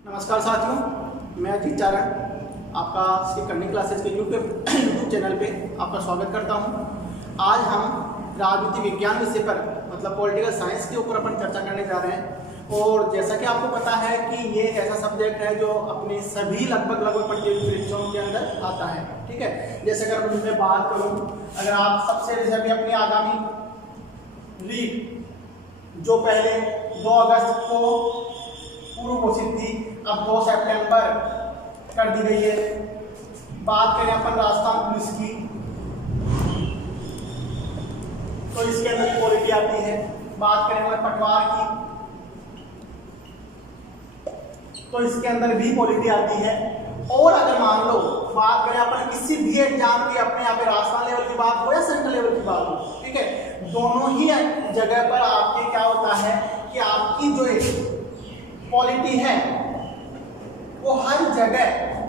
नमस्कार साथियों, मैं अजीत चारण आपका श्री करनी क्लासेस के यूट्यूब चैनल पे आपका स्वागत करता हूं। आज हम राजनीति विज्ञान विषय पर मतलब पॉलिटिकल साइंस के ऊपर अपन चर्चा करने जा रहे हैं। और जैसा कि आपको पता है कि ये एक ऐसा सब्जेक्ट है जो अपने सभी लगभग प्रतियोगी परीक्षाओं के अंदर आता है। ठीक है, जैसे अगर मैं बात करूँ, अगर आप सबसे जैसे अभी अपनी आगामी लीग जो पहले 2 अगस्त को पूर्व घोषित थी, अब 2 सितंबर कर दी गई है। बात करें अपन राजस्थान पुलिस की, तो इसके अंदर पॉलिटी आती है। बात करें अपन पटवार की, तो इसके अंदर भी पॉलिटी आती है। और अगर मान लो बात करें अपन किसी भी एग्जाम की, अपने यहाँ पे राजस्थान लेवल की बात हो या सेंट्रल लेवल की बात हो, ठीक है, दोनों ही जगह पर आपके क्या होता है कि आपकी जो पॉलिटी है वो हर जगह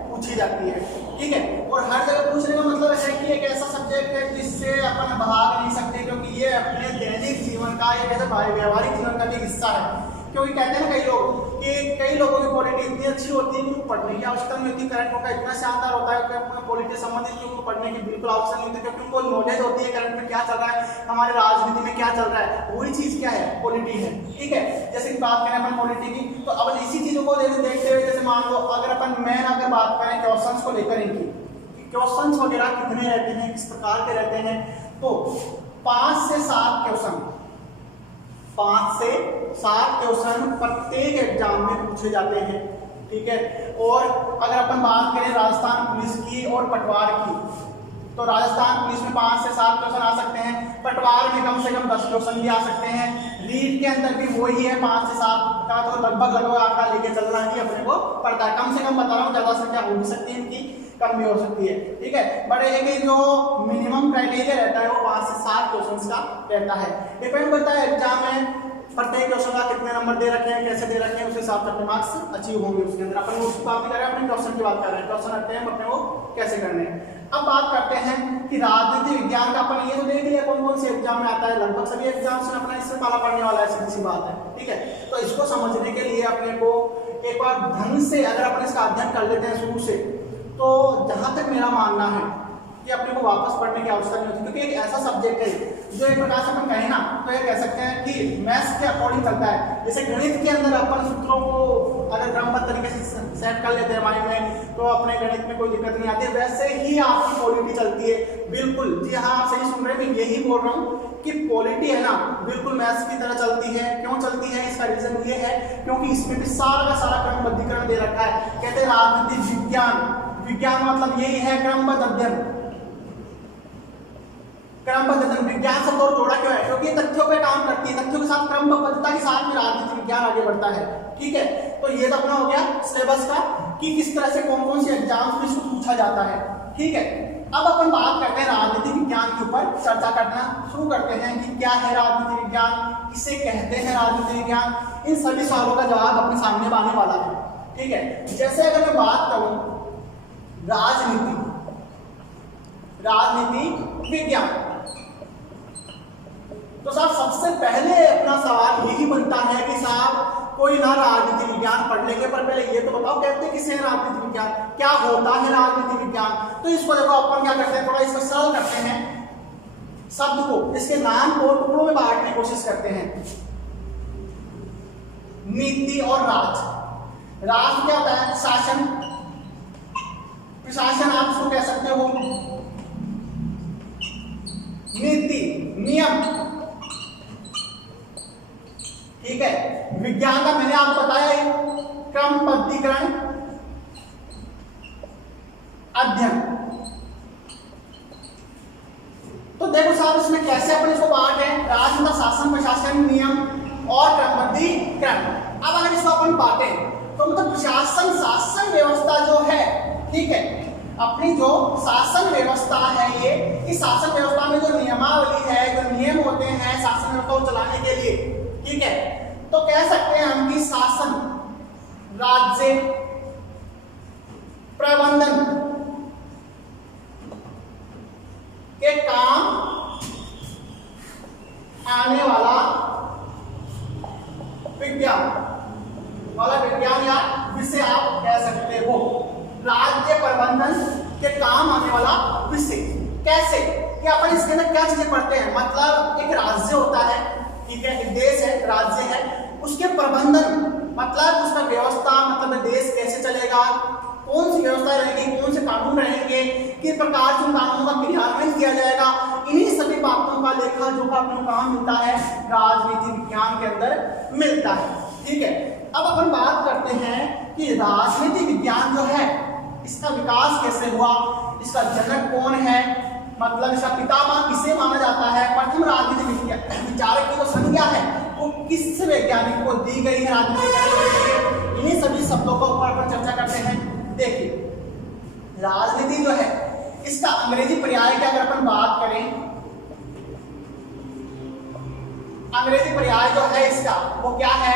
पूछी जाती है। ठीक है, और हर जगह पूछने का मतलब है कि एक ऐसा सब्जेक्ट है जिससे अपन भाग नहीं सकते, क्योंकि ये अपने दैनिक जीवन का एक ऐसा व्यवहारिक जीवन का भी हिस्सा है। क्योंकि कहते हैं ना कई लोग कि कई लोगों की पॉलिटी इतनी अच्छी होती है कि उनको पढ़ने की आवश्यकता नहीं होती, करंट का इतना शानदार होता है कि अपने पॉलिटी से संबंधित कि उनको पढ़ने की बिल्कुल आवश्यकता नहीं होती, क्योंकि उनको नॉलेज होती है करंट में क्या चल रहा है, हमारे राजनीति में क्या चल रहा है। वही चीज क्या है, पॉलिटी है। ठीक है, जैसे कि बात करें अपन पॉलिटी की, तो अब इसी चीजों को देखते हुए जैसे मान लो अगर अपन मेन अगर बात करें क्वेश्चंस को लेकर, इनकी क्वेश्चंस वगैरह कितने रहते हैं, किस प्रकार के रहते हैं, तो 5 से 7 क्वेश्चन 5 से 7 क्वेश्चन प्रत्येक एग्जाम में पूछे जाते हैं। ठीक है, और अगर अपन बात करें राजस्थान पुलिस की और पटवार की, तो राजस्थान पुलिस में 5 से 7 क्वेश्चन आ सकते हैं, पटवार में कम से कम 10 क्वेश्चन भी आ सकते हैं। रीट के अंदर भी वही है 5 से 7 का, तो लगभग आंकड़ा लेके चलना ही अपने को पड़ता है। कम से कम बता रहा हूँ, ज्यादा संख्या हो भी सकती है इनकी, कम भी हो सकती है। ठीक है, बट एक जो मिनिमम क्राइटेरिया रहता है वो 5 से 7 क्वेश्चन का रहता है। डिपेंड करता है एग्जाम में प्रत्येक क्वेश्चन का कितने नंबर दे रखे हैं, कैसे दे रखे हैं, उस हिसाब से अपने मार्क्स अचीव होंगे उसके अंदर। अपन उसकी बात नहीं कर रहे हैं, अपने क्वेश्चन की बात कर रहे हैं, क्वेश्चन रखते हैं अपने वो कैसे करने हैं। अब बात करते हैं कि राजनीति विज्ञान का अपन ये तो देख लिया कौन कौन से एग्जाम में आता है, लगभग सभी एग्जाम्स में अपना इससे पाला पड़ने वाला है, सीधी सी बात है। ठीक है, तो इसको समझने के लिए अपने को एक बार ढंग से अगर अपन इसका अध्ययन कर लेते हैं शुरू से, तो जहां तक मेरा मानना है कि अपने को वापस पढ़ने की आवश्यकता नहीं होती, क्योंकि एक ऐसा सब्जेक्ट है जो एक प्रकार से अपन कहें ना तो ये कह सकते हैं कि मैथ्स के अकॉर्डिंग चलता है। जैसे गणित के अंदर अपन सूत्रों को अगर क्रमबद्ध तरीके से सेट कर लेते हैं माइंड में, तो अपने गणित में कोई दिक्कत नहीं आती। वैसे ही आपकी पॉलिटी चलती है, बिल्कुल जी हाँ, आप सही सुन रहे हैं, मैं यही बोल रहा हूँ कि पॉलिटी है ना बिल्कुल मैथ्स की तरह चलती है। क्यों चलती है, इसका रीजन ये है क्योंकि इसमें भी सारा का सारा क्रमबद्धीकरण दे रखा है। कहते हैं राजनीति विज्ञान, विज्ञान मतलब यही है क्रमबद्ध अध्ययन। क्रमबद्ध अध्ययन विज्ञान शब्द और जोड़ा क्यों है, क्योंकि ये तथ्यों पे काम करती है, तथ्यों के साथ क्रमबद्धता के साथ में राजनीति विज्ञान आगे बढ़ता है। ठीक है, तो ये तो अपना हो गया सिलेबस का कि किस तरह से कौन कौन से एग्जाम्स में इसको पूछा जाता है। ठीक है, अब अपन बात करते हैं राजनीति विज्ञान के ऊपर चर्चा करना शुरू करते हैं कि क्या है राजनीति विज्ञान, किसे कहते हैं राजनीति विज्ञान। इन सभी सवालों का जवाब अपने सामने आने वाला है। ठीक है, जैसे अगर मैं बात करूं राजनीति विज्ञान, तो साहब सबसे पहले अपना सवाल यही बनता है कि साहब कोई ना राजनीति विज्ञान पढ़ लेंगे, पर पहले ये तो बताओ कहते हैं किसे राजनीति विज्ञान, क्या होता है राजनीति विज्ञान। तो इसको देखो अपन क्या करते हैं, थोड़ा इसको सरल करते हैं, शब्द को इसके नाम को टुकड़ों में बांटने की कोशिश करते हैं। नीति और राज। राज क्या होता है, शासन, प्रशासन आप इसको कह सकते हो। नीति नियम। ठीक है, विज्ञान का मैंने आपको बताया क्रमबद्धीकरण अध्ययन। तो देखो साहब इसमें कैसे अपन इसको बांटे, राज मतलब शासन, प्रशासन, नियम और क्रमबद्धीकरण। अब अगर इसको अपन बांटे तो मतलब प्रशासन शासन व्यवस्था जो है, ठीक है, अपनी जो शासन व्यवस्था है ये, इस शासन व्यवस्था में जो नियमावली है, जो नियम होते हैं शासन व्यवस्था को चलाने के लिए, ठीक है, तो कह सकते हैं हम कि शासन, राज्य, प्रबंधन के काम आने वाला विज्ञान या विषय आप कह सकते हो। राज्य प्रबंधन के काम आने वाला विषय। कैसे कि अपन इसके अंदर क्या चीजें पढ़ते हैं, मतलब एक राज्य होता है, ठीक है, एक देश है, राज्य है, उसके प्रबंधन मतलब उसका व्यवस्था, मतलब देश कैसे चलेगा, कौन सी व्यवस्था रहेगी, कौन से कानून रहेंगे, किस प्रकार से उन कानूनों का क्रियान्वयन किया जाएगा, इन्हीं सभी बातों का लेखा जोखा अपने काम मिलता है राजनीति विज्ञान के अंदर मिलता है। ठीक है, अब अपन बात करते हैं कि राजनीति विज्ञान जो है इसका विकास कैसे हुआ, इसका जनक कौन है, मतलब इसका पितामह किसे माना जाता है, प्रथम राजनीति विचारक की जो संज्ञा है वो किस वैज्ञानिक को दी गई है राजनीति, इन्हीं सभी शब्दों का ऊपर अपन चर्चा करते हैं। देखिए, राजनीति जो है इसका अंग्रेजी पर्याय की अगर अपन बात करें, अंग्रेजी पर्याय जो है इसका वो क्या है,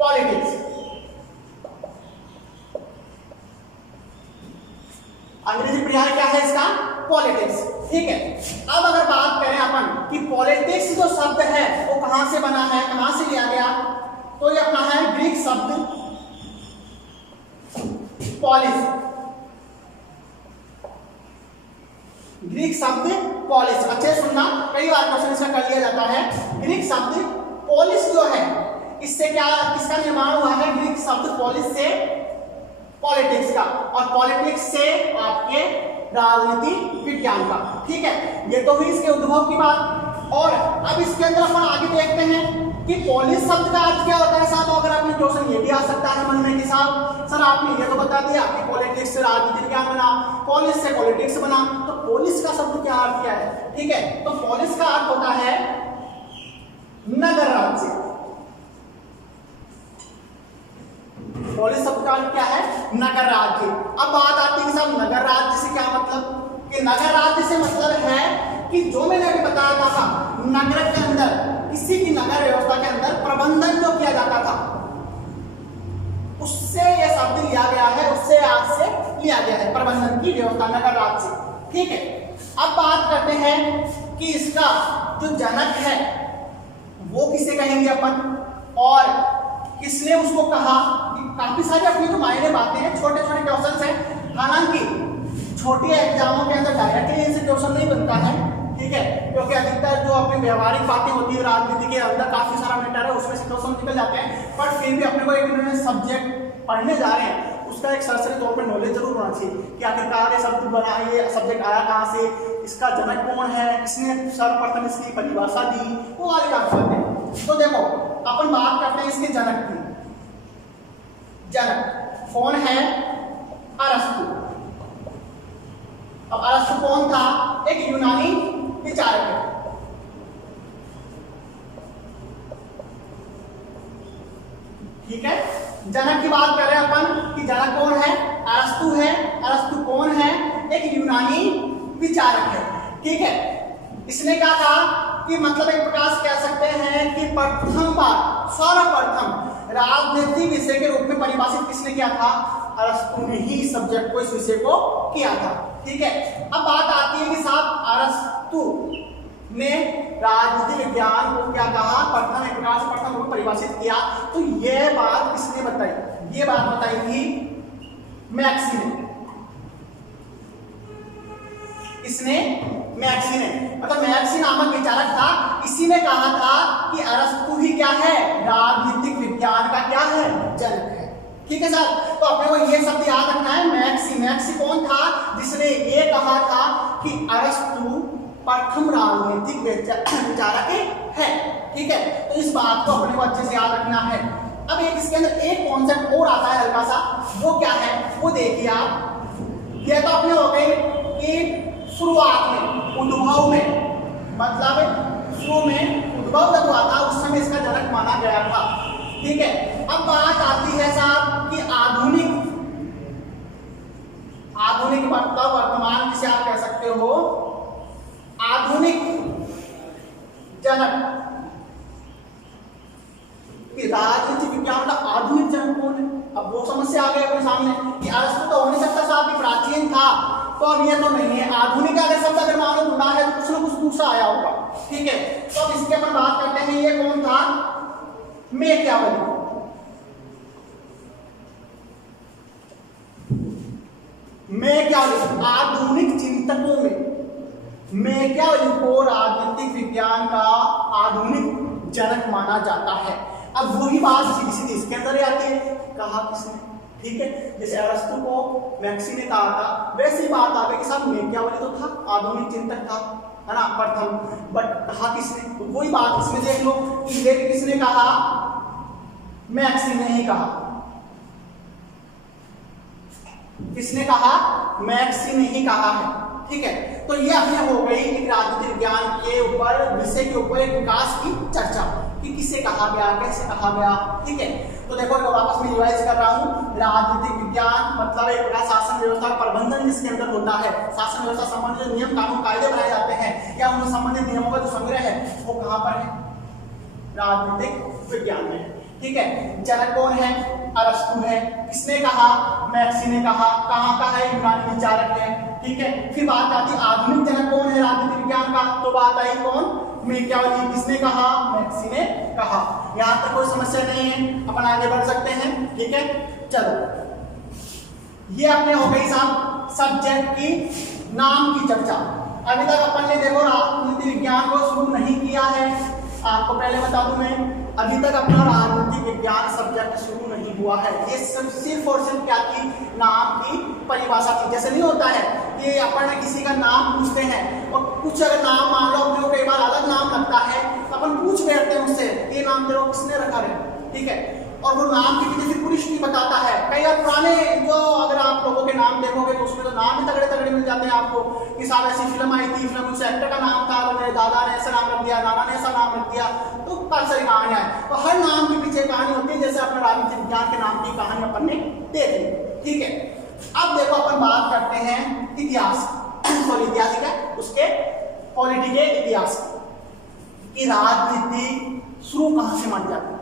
पॉलिटिक्स। अंग्रेजी पर्याय क्या है इसका, पॉलिटिक्स। ठीक है, अब अगर बात करें अपन कि पॉलिटिक्स जो शब्द है वो कहां से बना है, कहां से लिया गया, तो ये अपना है ग्रीक शब्द पॉलिस, ग्रीक शब्द पॉलिस। अच्छे सुनना, कई बार क्वेश्चन इसका कर लिया जाता है। ग्रीक शब्द पॉलिस जो है इससे क्या, किसका निर्माण हुआ है, ग्रीक शब्द पॉलिस से पॉलिटिक्स का, और पॉलिटिक्स से आपके राजनीति विज्ञान का। ठीक है, ये तो हुई इसके उद्भव की बात। और अब इसके अंदर अपन आगे देखते हैं कि पॉलिस शब्द का अर्थ क्या होता है साहब। अगर आपने क्वेश्चन ये भी आ सकता है मन में कि साहब सर आपने ये तो बता दिया कि पॉलिटिक्स से राजनीति विज्ञान बना, पॉलिस से पॉलिटिक्स बना, तो पॉलिस का शब्द क्या अर्थ क्या है। ठीक है, तो पॉलिस का अर्थ होता है नगर राज्य। पॉलिस शब्द का अर्थ क्या है, नगर राज्य। अब बात आती है साहब नगर राज्य से क्या मतलब, कि नगर राज्य से मतलब है कि जो मैंने अभी बताया था नगर के अंदर, किसी भी नगर व्यवस्था के अंदर प्रबंधन जो किया जाता था उससे ये शब्द लिया गया है, उससे आज से लिया गया है, प्रबंधन की व्यवस्था नगर राज्य से। ठीक है, अब बात करते हैं कि इसका जो जनक है वो किसे कहेंगे अपन, और किसने उसको कहा। काफी सारे अपनी जो मायने बातें हैं, छोटे छोटे क्वेश्चन हैं, हालांकि छोटे एग्जामों के अंदर डायरेक्टली इनसे क्वेश्चन नहीं बनता है। ठीक है, क्योंकि अधिकतर जो अपनी व्यवहारिक बातें होती है राजनीति के अंदर काफी सारा मैटर है, उसमें से क्वेश्चन निकल जाते हैं, पर फिर भी अपने को एक सब्जेक्ट पढ़ने जा रहे हैं उसका एक सरसरी तौर पर नॉलेज जरूर होना चाहिए कि आखिरकार ये शब्द बना, ये सब्जेक्ट आया कहाँ से, इसका जनक कौन है, किसने सर्वप्रथम इसकी परिभाषा दी, वो वाले काम करते हैं। तो देखो अपन बात करते हैं इसके जनक की। जनक कौन है, अरस्तु। अब अरस्तु कौन था, एक यूनानी विचारक है। ठीक है, जनक की बात कर रहे हैं अपन कि जनक कौन है, अरस्तु है। अरस्तु कौन है, एक यूनानी विचारक है। ठीक है, इसने क्या कहा कि मतलब एक प्रकार से कह सकते हैं कि प्रथम बार, सर्वप्रथम राजनीतिक विषय के रूप में परिभाषित किसने किया था, अरस्तु ने ही सब्जेक्ट को, इस विषय को किया था। ठीक है, अब बात आती है कि साहब अरस्तु ने राजनीति विज्ञान को क्या कहा, प्रथम एक प्रकार से प्रथम रूप में परिभाषित किया। तो यह बात किसने बताई, ये बात बताई थी मैक्सी ने। इसने मैक्सी ने, मतलब मैक्सी नामक विचारक था, इसी ने कहा था कि अरस्तु ही क्या है, राजनीतिक विज्ञान का क्या है, जनक है। ठीक है सर, तो अपने को ये शब्द याद रखना है, मैक्सी। मैक्सी कौन था, जिसने ये कहा था कि अरस्तु प्रथम राजनीतिक विचारक है। ठीक है, तो इस बात को अपने को अच्छे से याद रखना है। अब एक इसके अंदर एक कॉन्सेप्ट और आता है हल्का सा, वो क्या है, वो देखिए आप। ये तो अपने हो गए कि शुरुआत में, उद्भव में, मतलब शुरू में उद्भव जब हुआ था उस समय इसका जनक माना गया था। ठीक है, अब बात आती है साहब कि आधुनिक, आधुनिक मतलब वर्तमान जिसे आप कह सकते हो आधुनिक जनक, राजनीति विज्ञान का आधुनिक जनक कौन है। अब वो समस्या आ गई अपने सामने कि अरस्तु तो हो नहीं सकता साहब, प्राचीन था, तो अब ये तो नहीं है। आधुनिक अगर शब्द अगर मान लो ढूंढा है तो कुछ ना कुछ दूसरा आया होगा। ठीक है, तो अब इसके अपन बात करते हैं, ये कौन था, मैकियावेली। मैकियावेली आधुनिक चिंतकों में मैकियावेली को राजनीतिक विज्ञान का आधुनिक जनक माना जाता है। अब वही बात सीधी सीधी इसके अंदर ही आती है, कहा किसने, ठीक है, जैसे अरस्तु को मैक्सी ने कहा था, वैसी बात आ गई कि साहब मैकियावेली तो था, आधुनिक चिंतक था, है ना, प्रथम, बट कहा किसने, वही बात इसमें देख लो कि ये किसने कहा, मैक्सी ने ही कहा। किसने कहा, मैक्सी ने ही कहा है, ठीक है। तो ये अपने हो गई एक राजनीतिक विज्ञान के ऊपर, विषय के ऊपर एक विकास की चर्चा कि किसे कहा गया, कैसे कहा गया, ठीक है। तो देखो वापस मैं रिवाइज कर रहा हूँ, राजनीतिक विज्ञान मतलब एक प्रकार शासन व्यवस्था का प्रबंधन जिसके अंदर होता है, शासन व्यवस्था संबंधित जो नियम कानून कायदे बनाए जाते हैं या उन संबंधित नियमों का जो संग्रह है वो कहाँ पर है, राजनीतिक विज्ञान में, ठीक है। जनक कौन है, अरस्तु है, किसने कहा, मैक्सी ने कहा, कहाँ का है, यूनानी विचारक है, ठीक है। फिर बात आती आधुनिक जनक कौन है राजनीतिक विज्ञान का, तो बात आई कौन, मैकियावेली, किसने कहा, मैक्सी ने कहा। यहाँ तक कोई समस्या नहीं है, अपन आगे बढ़ सकते हैं, ठीक है। चलो ये अपने हो गई साहब सब्जेक्ट की नाम की चर्चा। अभी तक अपन ने देखो राजनीति विज्ञान को शुरू नहीं किया है, आपको पहले बता दूं मैं, अभी तक अपना राजनीतिक विज्ञान सब्जेक्ट शुरू नहीं हुआ है। ये सिर्फ और सिर्फ क्या की नाम की परिभाषा थी। जैसे नहीं होता है कि अपन किसी का नाम पूछते हैं और कुछ अगर नाम मान लो अपने को कई बार अलग नाम लगता है तो अपन पूछ बैठते हैं उससे ये नाम तेरे को किसने रखा है, ठीक है, और वो नाम की पीछे पूरी स्टोरी बताता है। कई बार पुराने जो अगर आप लोगों के नाम देखोगे तो उसमें तो नाम ही तगड़े तगड़े मिल जाते हैं आपको कि साहब ऐसी फिल्म आई थी, फिल्म उस एक्टर का नाम था, मेरे दादा ने ऐसा नाम रख दिया, नाना ने ऐसा नाम रख दिया, तो बहुत सारी कहानियां हैं। तो हर नाम के पीछे कहानी होती है, जैसे अपने राजनीतिक विज्ञान के नाम की कहानी अपन ने देख ली, ठीक है। अब देखो अपन बात करते हैं इतिहास सॉरी इतिहास क्या उसके पॉलिटी के इतिहास की, राजनीति शुरू कहां से मान जाती है,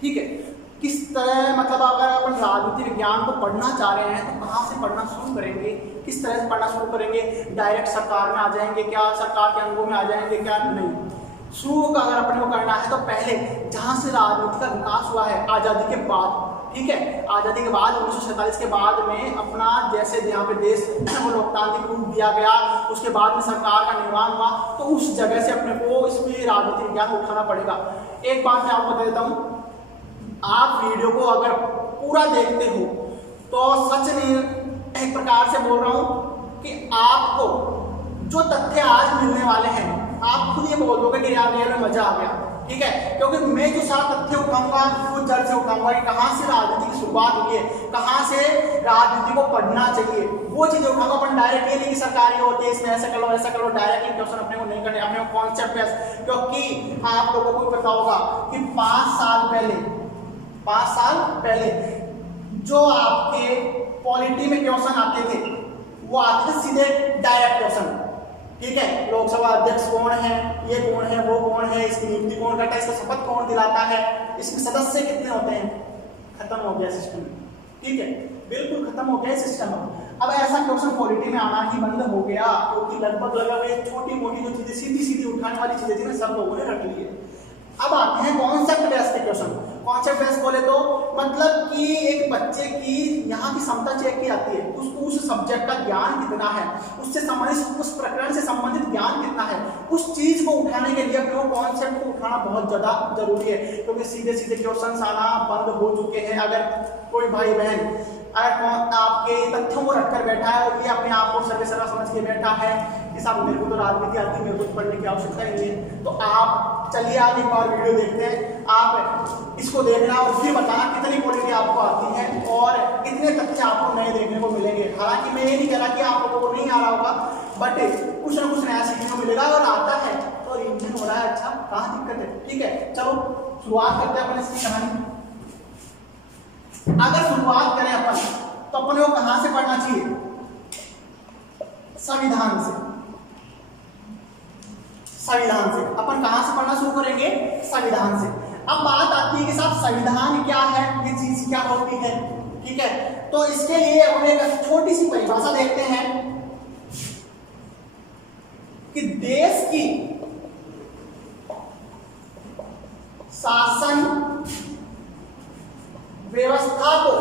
ठीक है, किस तरह, मतलब अगर अपन राजनीति विज्ञान को पढ़ना चाह रहे हैं तो कहाँ से पढ़ना शुरू करेंगे, किस तरह से पढ़ना शुरू करेंगे, डायरेक्ट सरकार में आ जाएंगे क्या, सरकार के अंगों में आ जाएंगे क्या, नहीं, शुरू का अगर अपने को करना है तो पहले जहाँ से राजनीति का विकास हुआ है आज़ादी के बाद, ठीक है, आज़ादी के बाद 1947 के बाद में अपना जैसे यहाँ पे देश वो लोकतांत्रिक रूप दिया गया, उसके बाद में सरकार का निर्माण हुआ, तो उस जगह से अपने को इसमें राजनीतिक विज्ञान उठाना पड़ेगा। एक बात मैं आपको बता देता हूँ, आप वीडियो को अगर पूरा देखते हो तो सच नहीं एक प्रकार से बोल रहा हूं कि आपको जो तथ्य आज मिलने वाले हैं आप खुद ये बोल दोगे कि यार ये में मजा आ गया, ठीक है, क्योंकि मैं जो सारा तथ्य उठाऊंगा वो जड़ से उठाऊंगा कि कहाँ से राजनीति की शुरुआत हुई है, कहाँ से राजनीति को पढ़ना चाहिए, वो चीजें उठाऊंगा। अपन डायरेक्ट ये नहीं कि सरकारी होती है इसमें ऐसा कर लो ऐसा कर लो, डायरेक्ट क्वेश्चन अपने को नहीं करने, अपने को कॉन्सेप्ट बेस्ड, क्योंकि आप लोगों को पता होगा कि 5 साल पहले जो आपके पॉलिटी में क्वेश्चन आते थे वो आते थे सीधे डायरेक्ट क्वेश्चन, ठीक है, लोकसभा अध्यक्ष कौन है, ये कौन है, वो कौन है, इसकी नियुक्ति कौन करता है, इसका शपथ कौन दिलाता है, इसमें सदस्य कितने होते हैं, खत्म हो गया सिस्टम, ठीक है, बिल्कुल खत्म हो गया सिस्टम। अब ऐसा क्वेश्चन पॉलिटी में आना ही बंद हो गया क्योंकि लगभग छोटी मोटी जो चीजें सीधी उठाने वाली चीजें थी ना सब लोगों ने रख ली है। अब आते हैं कॉन्सेप्ट बेस्ड के क्वेश्चन। कॉन्सेप्ट बेस्ड बोले तो मतलब कि एक बच्चे की यहाँ की क्षमता चेक की जाती है, उसको उस सब्जेक्ट का ज्ञान कितना है, उससे संबंधित उस प्रकरण से संबंधित ज्ञान कितना है, उस चीज को उठाने के लिए अपने को कॉन्सेप्ट को उठाना बहुत ज्यादा जरूरी है, क्योंकि सीधे क्वेश्चन आना बंद हो चुके हैं। अगर कोई भाई बहन अगर आपके तथ्यों को रखकर बैठा है और ये अपने आप को सर्वेसर्वा समझ के बैठा है कि साहब मेरे को तो राजनीति आती है, मेरे को पढ़ने की आवश्यकता ही नहीं है, तो आप चलिए आज एक बार वीडियो देखते हैं, आप इसको देखना और फिर बताना कितनी पॉलिटी आपको आती है और कितने तथ्य आपको नए देखने को मिलेंगे। हालांकि मैं ये नहीं कह रहा कि आप लोगों को नहीं आ रहा होगा, बट कुछ ना कुछ नया सीखने को मिलेगा। अगर आता है तो रिवीजन हो रहा है, अच्छा, कहाँ दिक्कत है, ठीक है। चलो शुरुआत करते हैं अपन इसकी कहानी। अगर शुरुआत करें अपन तो अपन को कहां से पढ़ना चाहिए, संविधान से। संविधान से अपन कहां से पढ़ना शुरू करेंगे, संविधान से। अब बात आती है कि साहब संविधान क्या है, ये चीज क्या होती है, ठीक है। तो इसके लिए हम एक छोटी सी परिभाषा देखते हैं कि देश की शासन व्यवस्था को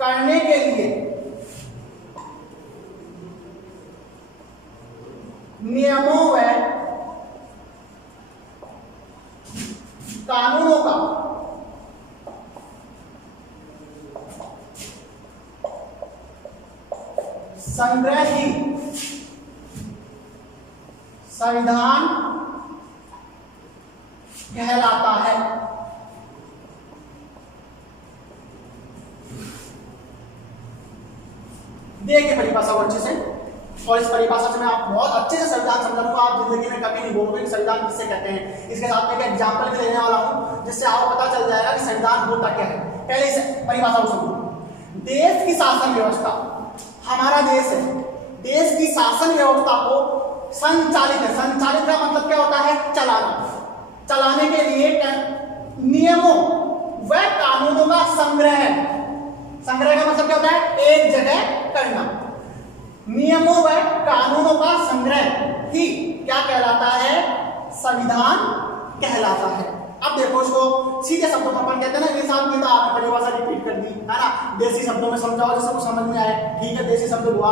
करने के लिए नियमों व कानूनों का संग्रह ही संविधान कहलाता है। देखिए परिभाषा को अच्छे से, और इस परिभाषा से मैं आप बहुत अच्छे से संविधान समझाऊंगा। आप जिंदगी में कभी नहीं बोलोगे कि संविधान किससे कहते हैं। इसके साथ में एक एग्जांपल भी लेने वाला हूं जिससे आपको पता चल जाएगा कि संविधान होता क्या है। पहले इस परिभाषा को समझो। देश की शासन व्यवस्था, हमारा देश है, देश की शासन व्यवस्था को संचालित है। संचालित का मतलब क्या होता है? चलाना। चलाने के लिए नियमों व कानूनों का संग्रह है। संग्रह का मतलब क्या होता है? एक जगह करना। नियमों व कानूनों का संग्रह ही क्या कहलाता है? संविधान कहलाता है। अब देखो इसको सीधे शब्दों में अपन कहते हैं ना, ये साहब ये तो आपने परिभाषा रिपीट कर दी है ना, देसी शब्दों में समझाओ जिससे कुछ समझ में आए। ठीक है, देसी शब्द हुआ।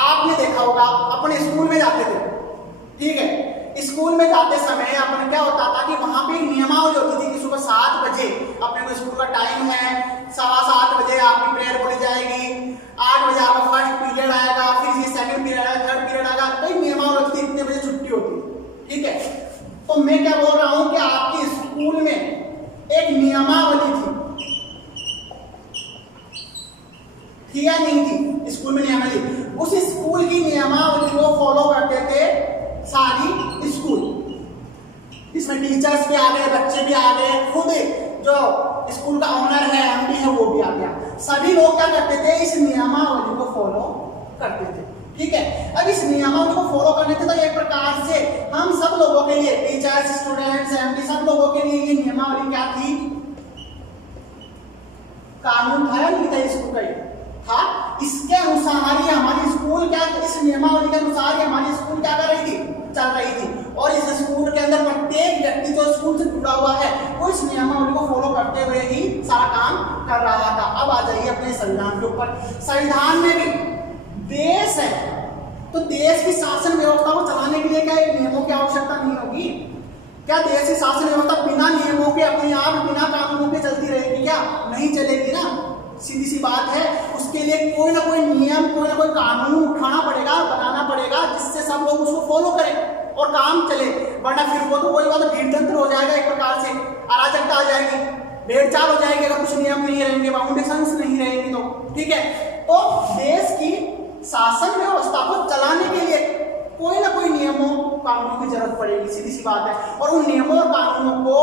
आपने देखा होगा अपने स्कूल में जाते थे, ठीक है, स्कूल में जाते समय अपन क्या होता था कि वहां पे एक नियमावली होती थी कि सुबह 7 बजे अपने को स्कूल का टाइम है, 7:15 बजे आपकी प्रेयर बोली जाएगी, 8 बजे आपका फर्स्ट पीरियड आएगा, फिर ये सेकंड पीरियड आएगा, थर्ड पीरियड आएगा। कई नियमावली होती थी, इतने बजे छुट्टी होती। ठीक है, तो मैं क्या बोल रहा हूं कि आपके स्कूल में एक नियमावली थी या नहीं थी? स्कूल में नियमावली, उस स्कूल की नियमावली को फॉलो करते थे सारी स्कूल। इसमें टीचर्स भी आ गए, बच्चे भी आ गए, खुद जो स्कूल का ओनर है, एमडी है, वो भी आ गया। सभी लोग क्या करते थे? इस नियमावली को फॉलो करते थे। ठीक है, अब इस नियमावली को फॉलो करने थे तो एक प्रकार से हम सब लोगों के लिए, टीचर्स, स्टूडेंट्स, एमडी, सब लोगों के लिए ये नियमावली क्या थी? कानून था या नहीं था? स्कूल का था। इसके अनुसार ही हमारी स्कूल क्या, इस नियमावली के अनुसार ही हमारी स्कूल क्या कर रही थी? चल रही थी। और इस स्कूल के अंदर प्रत्येक व्यक्ति जो स्कूल से जुड़ा हुआ है वो इस नियमावली को फॉलो करते हुए ही सारा काम कर रहा था। अब आ जाइए अपने संविधान के ऊपर। संविधान में भी देश है तो देश की शासन व्यवस्था को चलाने के लिए क्या नियमों की आवश्यकता नहीं होगी? क्या देश की शासन व्यवस्था बिना नियमों के, अपने आप बिना कानूनों के चलती रहेगी? क्या नहीं चलेगी ना, सीधी सी बात है। उसके लिए कोई ना कोई नियम, कोई ना कोई कानून उठाना पड़ेगा, बनाना पड़ेगा, जिससे सब लोग उसको फॉलो करें और काम चले। वरना फिर वो तो कोई बात भीड़ तंत्र हो जाएगा, एक प्रकार से अराजकता आ जाएगी, भेड़चाल हो जाएगी अगर कुछ नियम नहीं रहेंगे, बाउंडेशंस नहीं रहेंगे तो। ठीक है, तो देश की शासन व्यवस्था को चलाने के लिए कोई ना कोई नियमों कानूनों की जरूरत पड़ेगी, सीधी सी बात है। और उन नियमों और कानूनों को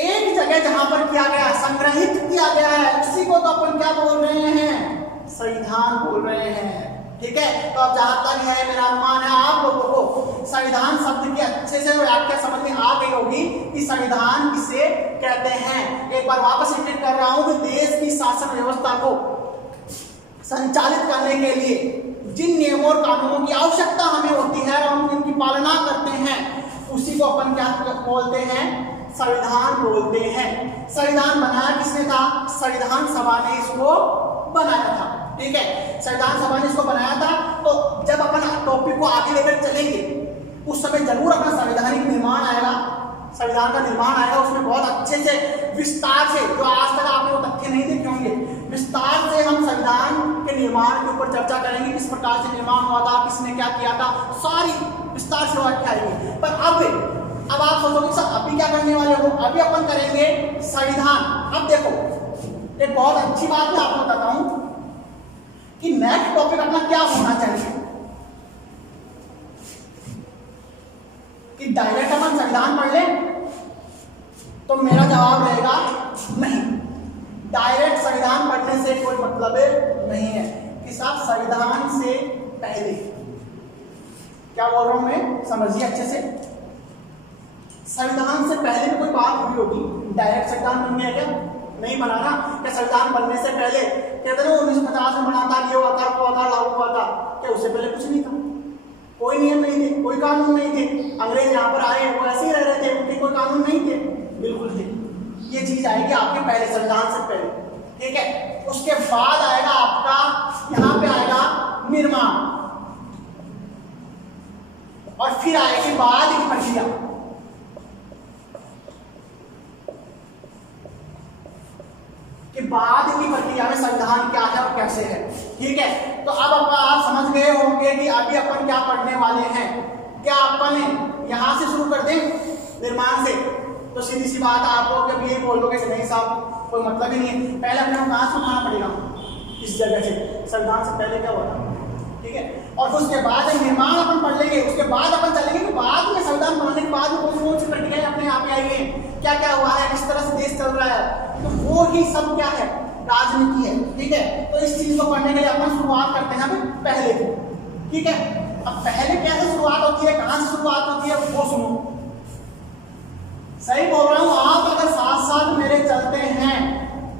एक जगह जहां पर किया गया, संग्रहित किया गया है, उसी को तो अपन क्या बोल रहे हैं? संविधान बोल रहे हैं। ठीक है, तो अब जहां तक है मेरा अनुमान है आप लोगों को संविधान शब्द की अच्छे से व्याख्या समझ में आ गई होगी कि संविधान किसे कहते हैं। एक बार वापस रिपीट कर रहा हूं कि देश की शासन व्यवस्था को संचालित करने के लिए जिन नियमों और कानूनों की आवश्यकता हमें होती है और हम जिनकी पालना करते हैं, उसी को अपन क्या बोलते हैं? संविधान बोलते हैं। संविधान बनाया किसने था? संविधान सभा ने इसको बनाया था। ठीक है, संविधान सभा ने इसको बनाया था। तो जब अपन टॉपिक को आगे लेकर चलेंगे उस समय जरूर अपना संवैधानिक निर्माण आएगा, संविधान का निर्माण आएगा। उसमें बहुत अच्छे से विस्तार से, जो आज तक आपने वो तथ्य नहीं देखे होंगे, विस्तार से हम संविधान के निर्माण के ऊपर चर्चा करेंगे। किस प्रकार से निर्माण हुआ था, किसने क्या किया था, सारी विस्तार से व्याख्या आएगी। पर अब आप सोचोगे सर अभी क्या करने वाले हो? अभी अपन करेंगे संविधान। अब देखो एक बहुत अच्छी बात मैं आपको बताता हूं कि नेक्स्ट टॉपिक अपना क्या होना चाहिए कि डायरेक्ट अपन संविधान पढ़ ले, तो मेरा जवाब रहेगा नहीं। डायरेक्ट संविधान पढ़ने से कोई मतलब नहीं है कि साहब संविधान से पहले क्या बोल रहा हूं मैं, समझिए अच्छे से। संविधान से पहले भी कोई बात हुई होगी? डायरेक्ट संविधान बन गया क्या? नहीं बना ना। क्या संविधान बनने से पहले कहते ना 1950 में बना था, ये हुआ था, वो था, लागू हुआ था? क्या उससे पहले कुछ नहीं था? कोई नियम नहीं थे, कोई कानून नहीं थे। अंग्रेज यहाँ पर आए, वो ऐसे ही रह रहे थे, उनके कोई कानून नहीं थे? बिल्कुल थे। ये चीज आएगी आपके पहले, संविधान से पहले। ठीक है, उसके बाद आएगा आपका यहां पे आएगा निर्माण, और फिर आएगी बाद की प्रक्रिया। कि बाद की प्रक्रिया में संविधान क्या है और कैसे है। ठीक है, तो अब आप समझ गए होंगे कि अभी अपन क्या पढ़ने वाले हैं। क्या अपन यहां से शुरू कर दें निर्माण से? तो सीधी सी बात आप लोग जब यही बोलोगे कि नहीं साहब कोई मतलब ही नहीं है, पहले अपने को कहां से उठाना पड़ेगा, इस जगह से। संविधान से पहले क्या हुआ था, ठीक है, और उसके बाद निर्माण अपन पढ़ लेंगे, उसके बाद अपन चलेंगे कि बाद में संविधान बनाने के बाद में कौन कौन सी प्रक्रियाएं अपने आप में आई है, क्या क्या हुआ है, किस तरह से देश चल रहा है, तो वो ही सब क्या है, राजनीति है। ठीक है, तो इस चीज को पढ़ने के लिए अपन शुरुआत करते हैं अभी पहले की। ठीक है, अब पहले कैसे शुरुआत होती है, कहां से शुरुआत होती है, वो सुनो। सही बोल रहा हूं, आप अगर साथ साथ मेरे चलते हैं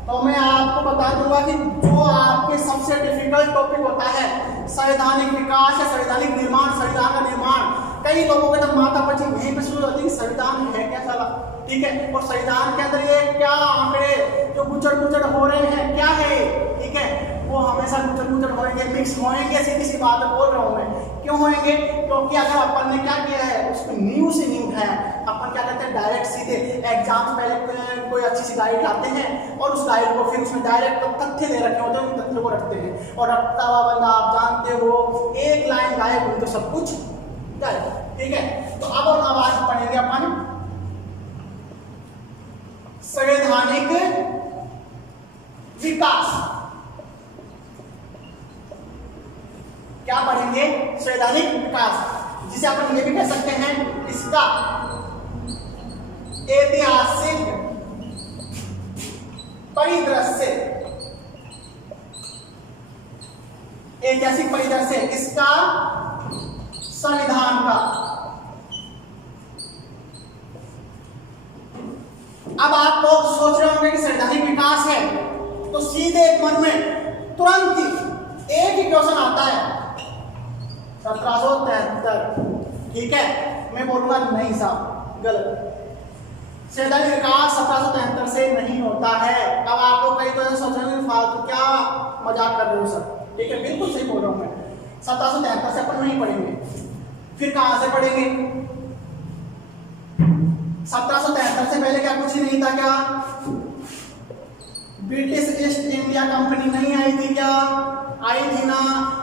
तो मैं आपको बता दूंगा कि जो आपके सबसे डिफिकल्ट टॉपिक होता है संवैधानिक विकास या संवैधानिक निर्माण, संविधान का निर्माण, कई लोगों के तो माथा पची यहीं पे शुरू होती है कि संविधान है क्या साला। ठीक है, और संविधान के अंदर ये क्या आंकड़े जो गुचड़ हो रहे हैं क्या है। ठीक है, वो हमेशा गुचड़ होंगे, मिक्स होंगे, सीधी सी बात बोल रहा हूं मैं। क्यों होंगे? क्योंकि अगर अपन ने क्या किया है, उसको न्यू से नहीं उठाया, अपन क्या करते हैं डायरेक्ट सीधे एग्जाम पहले कोई अच्छी सी गाइड लाते हैं और उस गाइड को फिर उसमें डायरेक्ट तथ्य दे रखे होते हैं, उन तथ्यों को रखते हैं, और रखता हुआ बंदा आप जानते हो एक लाइन गायब हुई तो सब कुछ गायब। ठीक है, तो अब आवाज पढ़ेंगे अपन संवैधानिक विकास। क्या पढ़ेंगे? संवैधानिक विकास, जिसे अपन ये भी कह सकते हैं इसका ऐतिहासिक परिदृश्य, ऐतिहासिक परिदृश्य इसका संविधान का। अब आप लोग सोच रहे होंगे कि संवैधानिक विकास है तो सीधे मन में तुरंत ही एक ही क्वेश्चन आता है 1773। ठीक है, मैं बोलूंगा नहीं साहब गलत, संवैधानिक विकास 1773 से नहीं होता है। अब आप लोग कई तो सोच रहे हैं फालतू क्या मजाक कर रहे हो सर। ठीक है, बिल्कुल सही बोल रहा हूं मैं, 1773 से अपन नहीं पढ़ेंगे, फिर कहां से पढ़ेंगे? 1773 से पहले क्या कुछ ही नहीं था क्या? ब्रिटिश ईस्ट इंडिया कंपनी नहीं आई थी क्या? आई थी ना।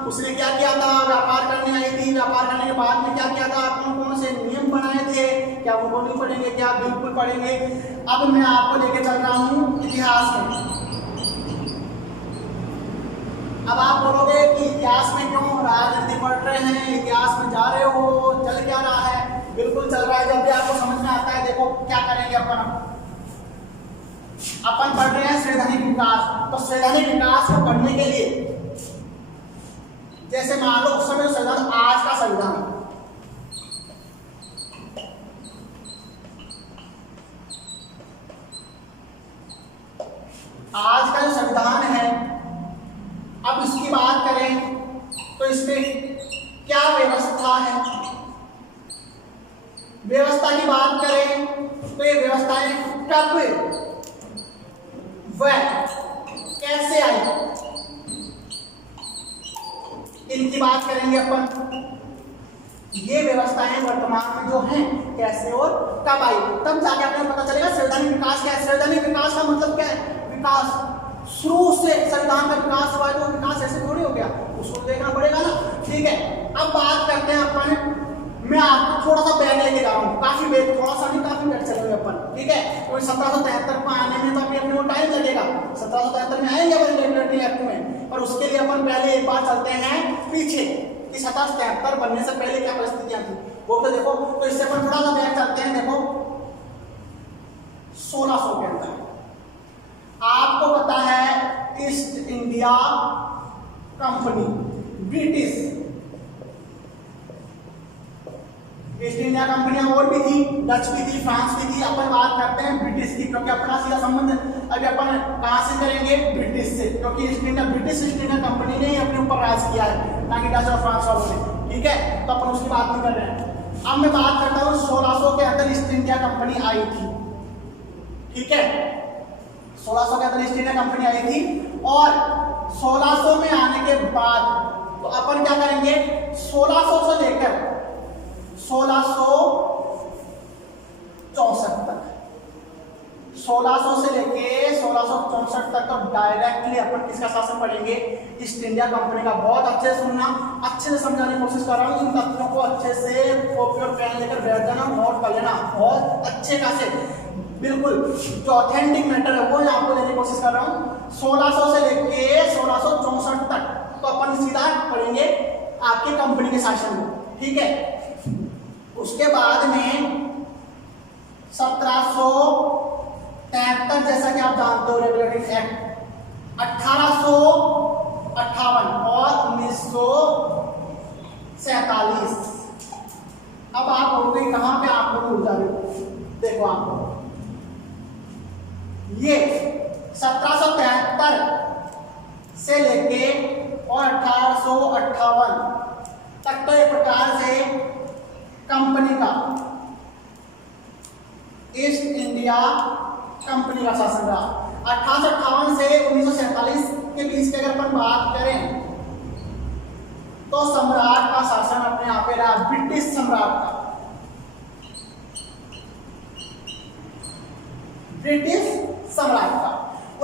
उसने क्या किया था? व्यापार करने आई थी। व्यापार करने के बाद में क्या किया था? कौन कौन से नियम बनाए थे? क्या वो नहीं पढ़ेंगे क्या? बिल्कुल पढ़ेंगे। अब मैं आपको लेके चल रहा हूं इतिहास में। अब आप बोलोगे कि इतिहास में क्यों राजनीति पढ़ रहे हैं, इतिहास में जा रहे हो, चल क्या रहा है? बिल्कुल चल रहा है। जब भी आपको समझ में आता है, देखो क्या करेंगे अपन पढ़ रहे हैं संवैधानिक विकास। तो संवैधानिक विकास को पढ़ने के लिए जैसे मान लो उस समय संविधान, आज का संविधान, आज का जो संविधान है, अब इसकी बात करें तो इसमें क्या व्यवस्था है, व्यवस्था की बात करें तो ये व्यवस्थाएं कब व कैसे आई, इनकी बात करेंगे अपन। ये व्यवस्थाएं वर्तमान में जो हैं कैसे और कब आई, तब जाके आपको पता चलेगा संवैधानिक विकास क्या है। संवैधानिक विकास का मतलब क्या है? विकास शुरू से संविधान का विकास हुआ है, तो विकास ऐसे थोड़ी हो गया, उसको देखना पड़ेगा ना। ठीक है, अब बात करते हैं अपन, मैं आपको थोड़ा सा बैक लेके जा रहा हूँ, काफी बैक, थोड़ा सा नहीं काफी बैक चलेंगे अपन। ठीक है, तो 1773 में आने में तो अभी अपने को टाइम लगेगा, 1773 में आएंगे अपन रेगुलेटरी एक्ट में, पर उसके लिए अपन पहले एक बार चलते हैं पीछे कि 1773 बनने से पहले क्या परिस्थितियां थी वो तो देखो। तो इससे अपन थोड़ा सा बैक चलते हैं, देखो 1600 के अंदर आपको पता है east India company, British east India कंपनियां और भी थी, डच भी थी, फ्रांस भी थी। अपन बात करते हैं ब्रिटिश की, क्योंकि अपना सीधा संबंध अभी अपन कहां से करेंगे? ब्रिटिश से, क्योंकि east India, British east India company ने ही अपने ऊपर राज किया है, ना कि डच और फ्रांस वालों ने। ठीक है, तो अपन उसकी बात नहीं कर रहे हैं। अब मैं बात करता हूँ 1600 के अंदर ईस्ट इंडिया कंपनी आई थी। ठीक है, 1600 के अंदर ईस्ट इंडिया कंपनी आई थी और 1600 में आने के बाद तो अपन क्या करेंगे 1600 से लेकर 1664 तक 1600 से लेके 1664 तक तो डायरेक्टली अपन किसका शासन पढ़ेंगे ईस्ट इंडिया कंपनी का। बहुत अच्छे से सुनना, अच्छे से समझाने की कोशिश कर रहा हूँ। इन तथ्यों को अच्छे से कॉपी और पेन लेकर बैठ जाना, नोट कर लेना बहुत अच्छे खासे, बिल्कुल जो ऑथेंटिक मैटर है वो आपको देने की कोशिश कर रहा हूँ। 1600 से लेके 1664 तक तो अपन सीधा पढ़ेंगे आपके कंपनी के शासन में, ठीक है। उसके बाद में 1773 जैसा कि आप जानते हो रेगुलेटरी एक्ट, 1858 और 1947। अब आप बोलोगे कहां पे आप लोग उड़ जा रहे हो, देखो आपको ये 1773 से लेके और 1858 तक तो एक प्रकार से कंपनी का ईस्ट इंडिया कंपनी का शासन रहा। 1858 से 1947 के बीच की अगर अपन बात करें तो सम्राट का शासन अपने यहाँ पे रहा, ब्रिटिश सम्राट का, ब्रिटिश सम्राट का।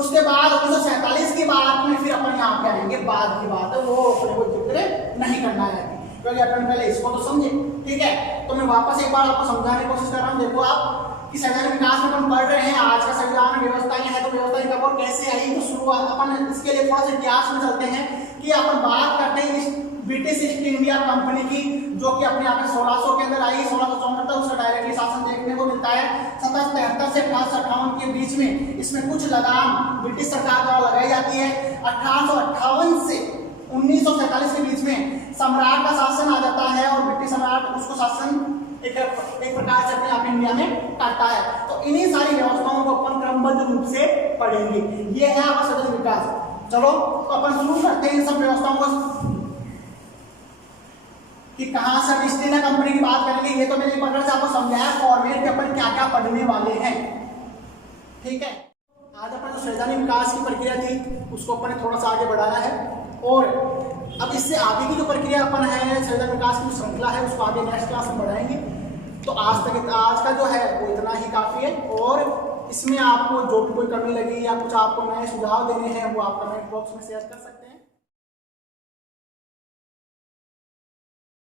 उसके बाद 1947 की बात में फिर अपन यहाँ पे आएंगे, बाद की बात है वो अपने को जिक्र नहीं करना है क्योंकि अपन पहले इसको तो समझे, ठीक है। तो मैं वापस एक बार आपको समझाने की कोशिश कर रहा हूँ। देखो आप कि संविधान विकास में अपन पढ़ रहे हैं, आज का संविधान व्यवस्थाएं है तो व्यवस्था कब और कैसे आई, तो शुरुआत अपन इसके लिए थोड़ा सा इतिहास में चलते हैं कि अपन बात करते हैं ब्रिटिश ईस्ट इंडिया कंपनी की, जो कि अपने यहाँ पे 1600 के अंदर आई। 1664 तक उसका डायरेक्टली शासन देखने को मिलता है। 1773 से 1858 के बीच में इसमें कुछ लगाम ब्रिटिश सरकार द्वारा लगाई जाती है। 1858 से 1947 के बीच में सम्राट का शासन आ जाता है और ब्रिटिश सम्राट उसको शासन एक प्रकार से अपने आप इंडिया में करता है। तो इन्हीं सारी व्यवस्थाओं को अपन क्रमबद्ध रूप से पढ़ेंगे। ये है हमारा संविधान विकास। चलो तो अपन शुरू करते हैं इन सब व्यवस्थाओं को कि कहां से ईस्ट इंडिया कंपनी की बात करेंगे। ये तो मैंने एक प्रकार से आपको समझाया फॉर्मेट कि अपन क्या क्या पढ़ने वाले हैं, ठीक है। आज अपन जो संवैधानिक विकास की प्रक्रिया थी उसको अपन ने थोड़ा सा आगे बढ़ाया है और अब इससे आगे की जो प्रक्रिया अपन है संवैधानिक विकास की जो श्रृंखला है उसको आगे नेक्स्ट क्लास में बढ़ाएंगे। तो आज का जो है वो इतना ही काफी है और इसमें आपको जो भी कोई कमी लगी या कुछ आपको नए सुझाव देने हैं वो आप कमेंट बॉक्स में शेयर कर सकते हैं।